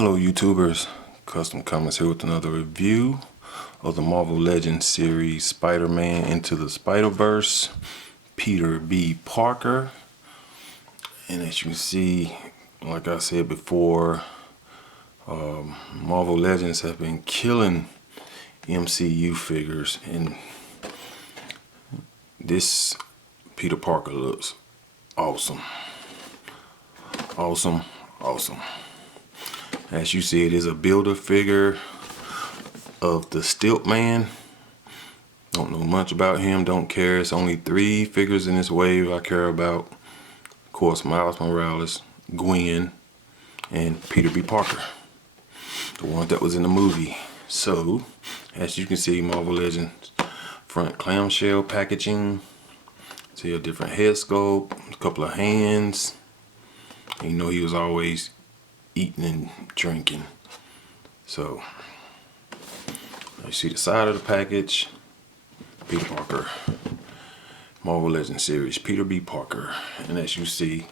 Hello YouTubers, Custom Comments here with another review of the Marvel Legends series Spider-Man Into the Spiderverse, Peter B. Parker. And as you can see, like I said before, Marvel Legends have been killing MCU figures, and this Peter Parker looks awesome. Awesome. As you see, it is a builder figure of the Stilt Man. Don't know much about him, don't care. It's only 3 figures in this wave I care about. Of course, Miles Morales, Gwen, and Peter B. Parker, the one that was in the movie. So, as you can see, Marvel Legends front clamshell packaging. See a different head sculpt, a couple of hands. And you know he was always eating and drinking. So you see the side of the package, Peter Parker, Marvel Legends series, Peter B. Parker. And as you see,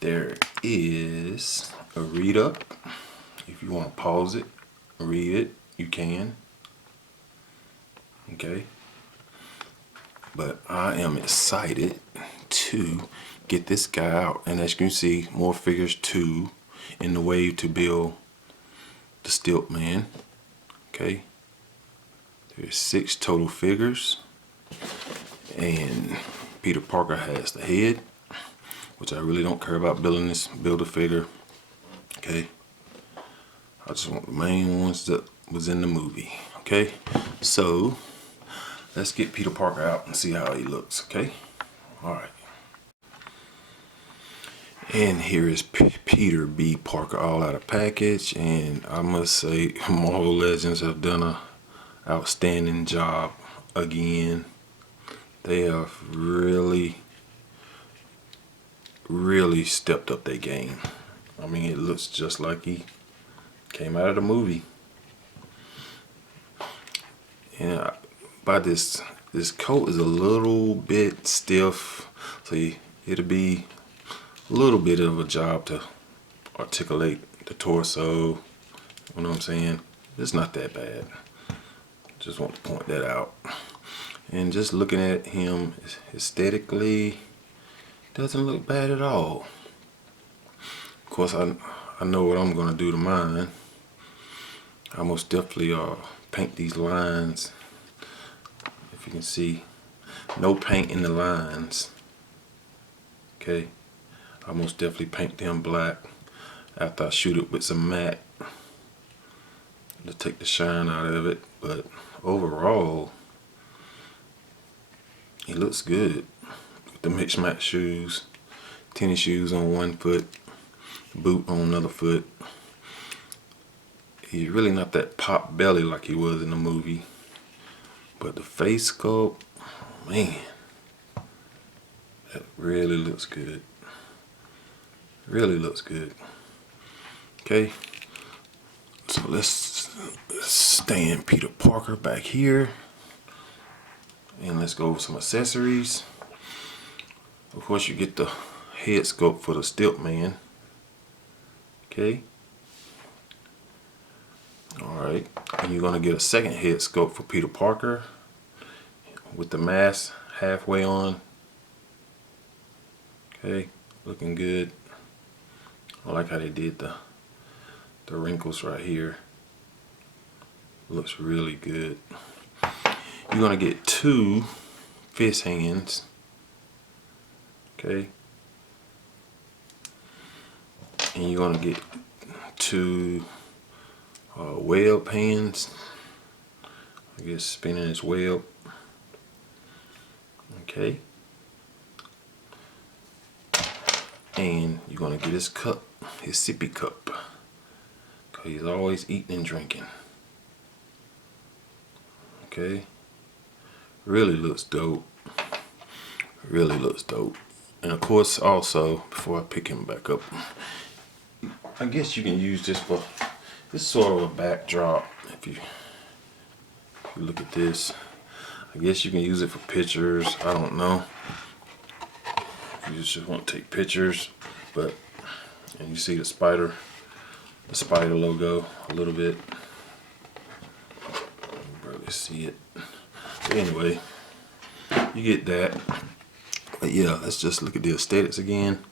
there is a read up. If you want to pause it, read it, you can. Okay. But I am excited to get this guy out. And as you can see, more figures too in the wave to build the Stilt Man. Okay, there's 6 total figures, and Peter Parker has the head, which I really don't care about building this builder figure. Okay, I just want the main ones that was in the movie. Okay, so let's get Peter Parker out and see how he looks. Okay, all right. And here is Peter B. Parker all out of package, and I must say Marvel Legends have done a outstanding job again. They have really stepped up their game. I mean, it looks just like he came out of the movie. And by this coat is a little bit stiff, so it'll be a little bit of a job to articulate the torso. You know what I'm saying? It's not that bad. Just want to point that out. And just looking at him aesthetically, doesn't look bad at all. Of course, I know what I'm gonna do to mine. I most definitely paint these lines. If you can see, no paint in the lines. Okay. I most definitely paint them black after I shoot it with some matte to take the shine out of it. But overall, it looks good. With the mixed match shoes, tennis shoes on one foot, boot on another foot. He's really not that pop belly like he was in the movie. But the face sculpt, man, that really looks good. Really looks good. Okay, so let's stand Peter Parker back here, and let's go over some accessories. Of course, you get the head sculpt for the Stilt Man. Okay, alright, and you're gonna get a second head sculpt for Peter Parker with the mask halfway on. Okay, looking good. I like how they did the wrinkles right here. Looks really good. You're gonna get 2 fist hands. Okay. And you're gonna get 2 web hands. I guess spinning his web. Okay. And you're gonna get his cup, his sippy cup, because he's always eating and drinking. Okay, really looks dope. Really looks dope. And of course, also before I pick him back up, I guess you can use this for this sort of a backdrop. If you look at this, I guess you can use it for pictures. I don't know. You just want to take pictures, and you see the spider the spider logo a little bit. You can barely see it. But anyway, you get that. But yeah, let's just look at the aesthetics again.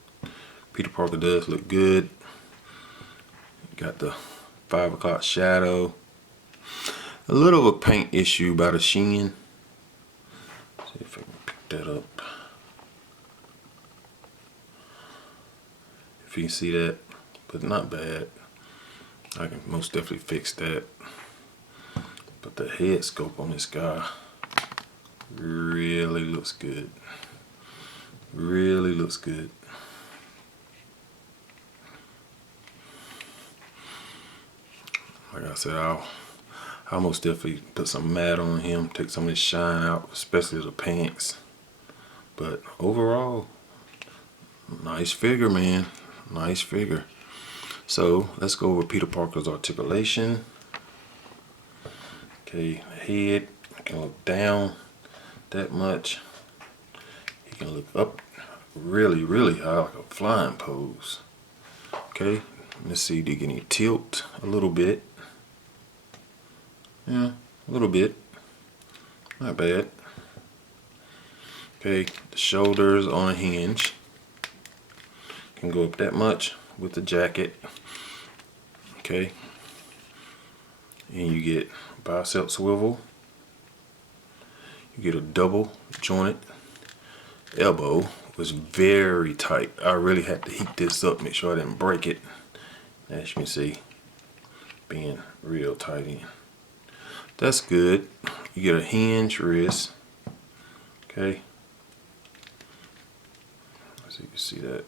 Peter Parker does look good. Got the 5 o'clock shadow. A little of a paint issue by the Shein. See if I can pick that up. If you can see that, but not bad. I can most definitely fix that. But the head scope on this guy really looks good. Really looks good. Like I said, I'll most definitely put some matte on him, take some of his shine out, especially the pants. But overall, nice figure, man. Nice figure. So let's go over Peter Parker's articulation. Okay, the head, I can look down that much. He can look up really, really high, like a flying pose. Okay, let's see, do you get any tilt? A little bit. Yeah, a little bit. Not bad. Okay, the shoulders on a hinge. Can go up that much with the jacket. Okay. And you get bicep swivel. You get a double jointed elbow. It was very tight. I really had to heat this up, make sure I didn't break it. As you can see, being real tight in. That's good. You get a hinge wrist. Okay. So you can see that.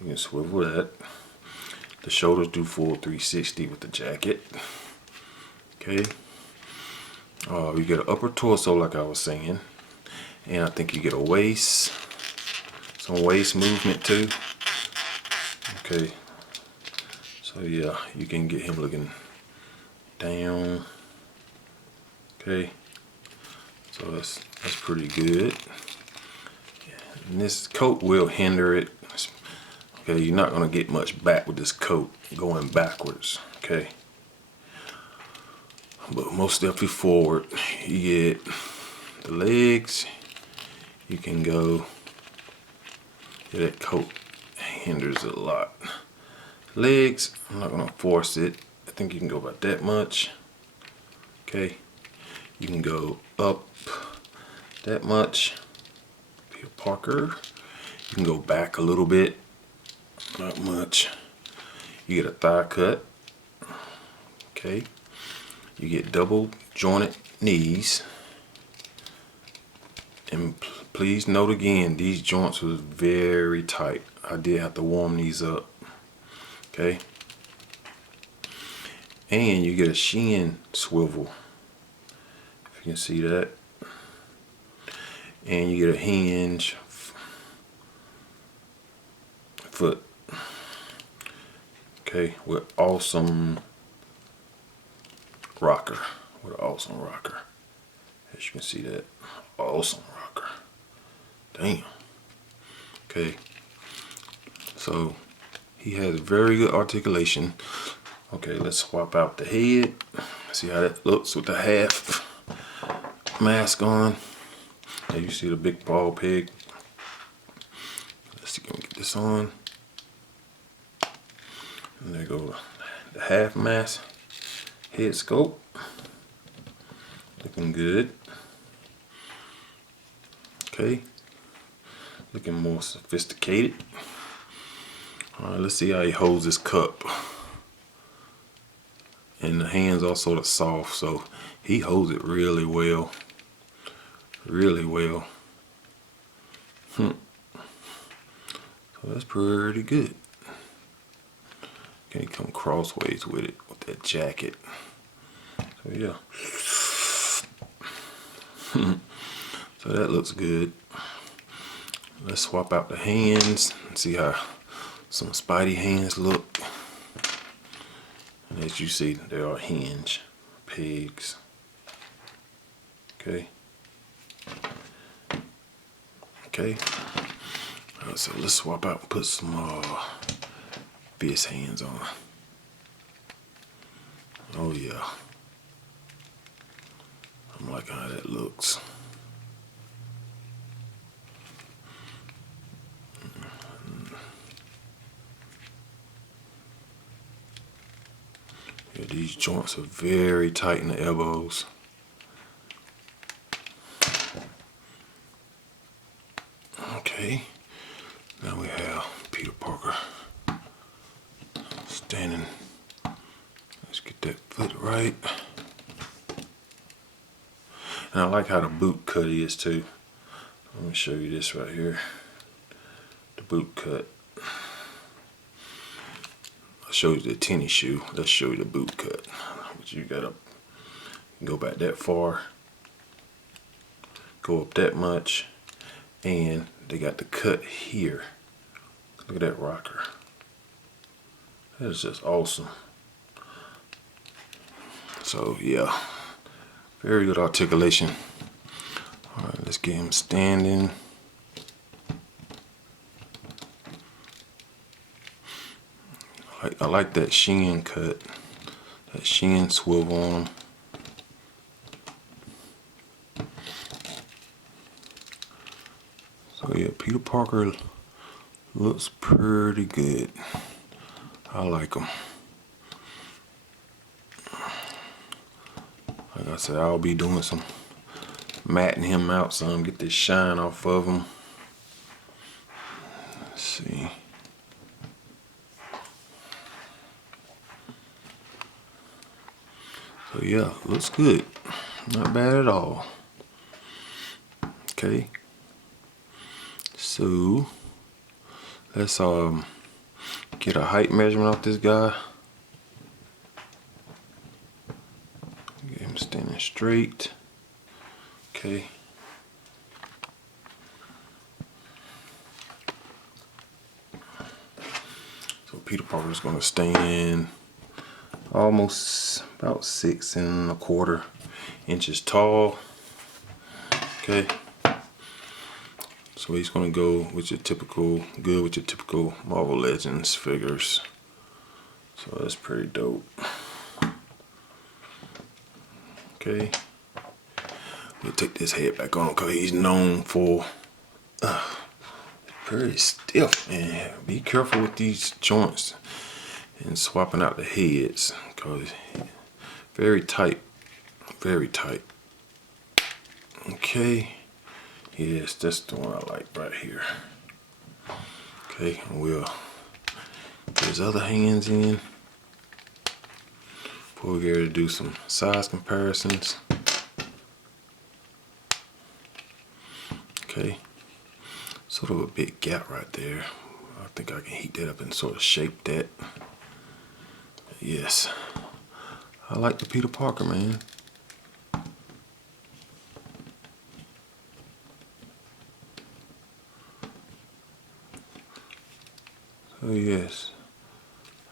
You can swivel that. The shoulders do full 360 with the jacket. Okay. You get an upper torso, like I was saying, and I think you get a waist, some waist movement too. Okay. So yeah, you can get him looking down. Okay. So that's pretty good. And this coat will hinder it. Okay, you're not gonna get much back with this coat going backwards. Okay. But most definitely forward. You get the legs. You can go. Yeah, that coat hinders a lot. Legs, I'm not gonna force it. I think you can go about that much. Okay. You can go up that much. Peter Parker. You can go back a little bit. Not much. You get a thigh cut. Okay. You get double jointed knees. And please note again, these joints was very tight. I did have to warm these up. Okay. And you get a shin swivel. If you can see that. And you get a hinge foot. Okay, with awesome rocker. With an awesome rocker. As you can see that. Awesome rocker. Damn. Okay. So he has very good articulation. Okay, let's swap out the head. See how that looks with the half mask on. There you see the big bald pig. Let's see, can we get this on? And there go the half mask head scope. Looking good. Okay. Looking more sophisticated. Alright, let's see how he holds his cup. And the hands are sort of soft, so he holds it really well. Really well. So that's pretty good. Can come crossways with it, with that jacket. So yeah. So that looks good. Let's swap out the hands and see how some Spidey hands look. And as you see, they are hinge pegs. Okay. Okay. So let's swap out and put some fist hands on. Oh yeah. I'm liking how that looks. Yeah, these joints are very tight in the elbows. Okay, now we have Peter Parker standing. Let's get that foot right. And I like how the boot cut is too. Let me show you this right here. The boot cut. I showed you the tennis shoe. Let's show you the boot cut. But you gotta go back that far, go up that much, and they got the cut here. Look at that rocker. That is just awesome. So yeah, very good articulation. All right, let's get him standing. I like that shin cut, that shin swivel on him. So yeah, Peter Parker looks pretty good. I like him. Like I said, I'll be doing some matting him out some, get this shine off of him. Let's see. So yeah, looks good. Not bad at all. Okay. So let's get a height measurement off this guy. Get him standing straight. Okay. So Peter Parker's gonna stand almost about 6¼ inches tall. Okay. So he's gonna go with your typical, good with your typical Marvel Legends figures. So that's pretty dope. Okay. We'll take this head back on because he's known for pretty stiff, man. Be careful with these joints and swapping out the heads because very tight, very tight. Okay. Yes, that's the one I like right here. Okay, and we'll get his other hands in before we get ready to do some size comparisons. Okay, sort of a big gap right there. I think I can heat that up and sort of shape that. Yes, I like the Peter Parker, man. So yes,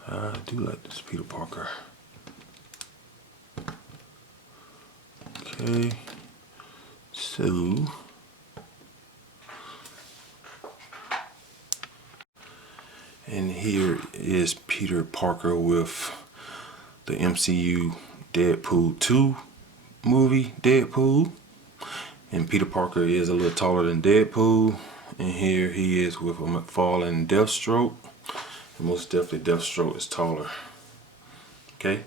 I do like this Peter Parker. Okay, so and here is Peter Parker with the MCU Deadpool 2 movie, Deadpool. And Peter Parker is a little taller than Deadpool. And here he is with a McFarlane Deathstroke. And most definitely Deathstroke is taller. Okay.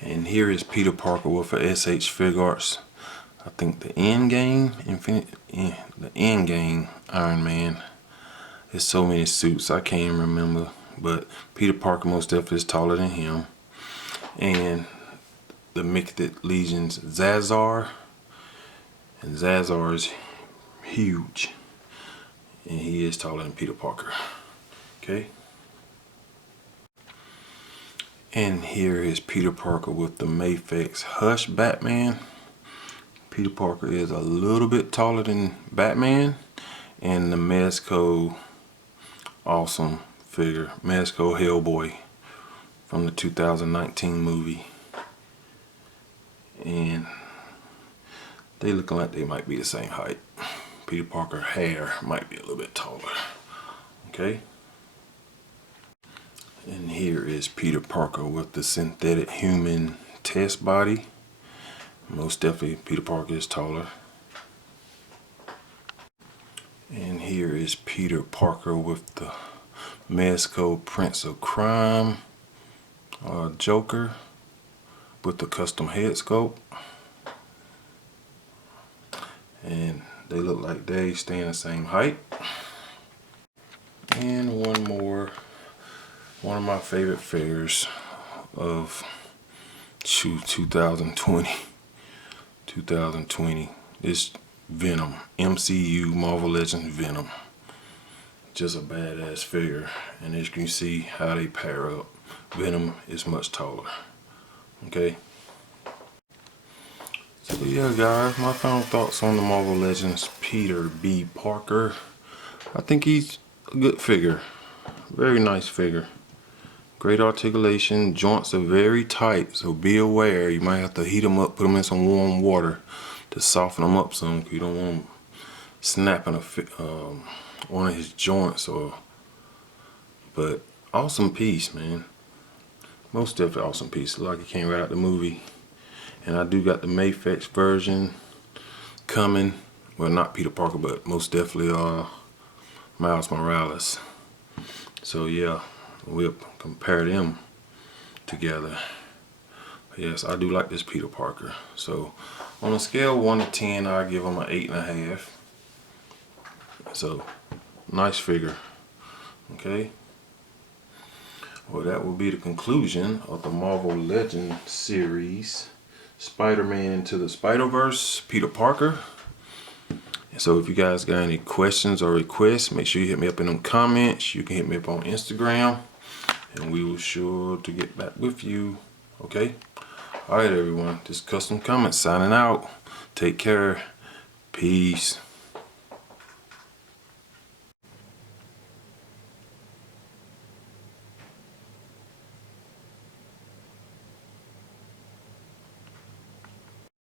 And here is Peter Parker with a SH Figuarts. I think the Endgame Iron Man. There's so many suits I can't even remember. But Peter Parker most definitely is taller than him. And the Mythic Legion's Zazar. And Zazar is huge. And he is taller than Peter Parker. Okay. And here is Peter Parker with the Mafex Hush Batman. Peter Parker is a little bit taller than Batman. And the Mezco awesome figure, Mezco Hellboy from the 2019 movie. And they looking like they might be the same height. Peter Parker hair might be a little bit taller. Okay. And here is Peter Parker with the synthetic human test body. Most definitely Peter Parker is taller. And here is Peter Parker with the Mezco Prince of Crime Joker with the custom head sculpt. And they look like they stay in the same height. And one more, one of my favorite figures of 2020 is Venom, MCU Marvel Legends Venom. Just a badass figure, and as you can see how they pair up. Venom is much taller. Okay, so yeah guys, my final thoughts on the Marvel Legends Peter B. Parker. I think he's a good figure, very nice figure. Great articulation, joints are very tight, so be aware. You might have to heat them up, put them in some warm water to soften them up some. You don't want them snapping one of his joints. But awesome piece, man. Most definitely awesome piece. Like it came right out the movie. And I do got the Mayfix version coming. Well, not Peter Parker, but most definitely Miles Morales. So yeah, we'll compare them together. But yes, I do like this Peter Parker. So on a scale of 1 to 10, I give him an 8.5. So nice figure. Okay. Well, that will be the conclusion of the Marvel Legends series, Spider-Man Into the Spiderverse, Peter Parker. So if you guys got any questions or requests, make sure you hit me up in them comments. You can hit me up on Instagram, and we will sure to get back with you. Okay? Alright everyone, this Custom Comments signing out. Take care. Peace.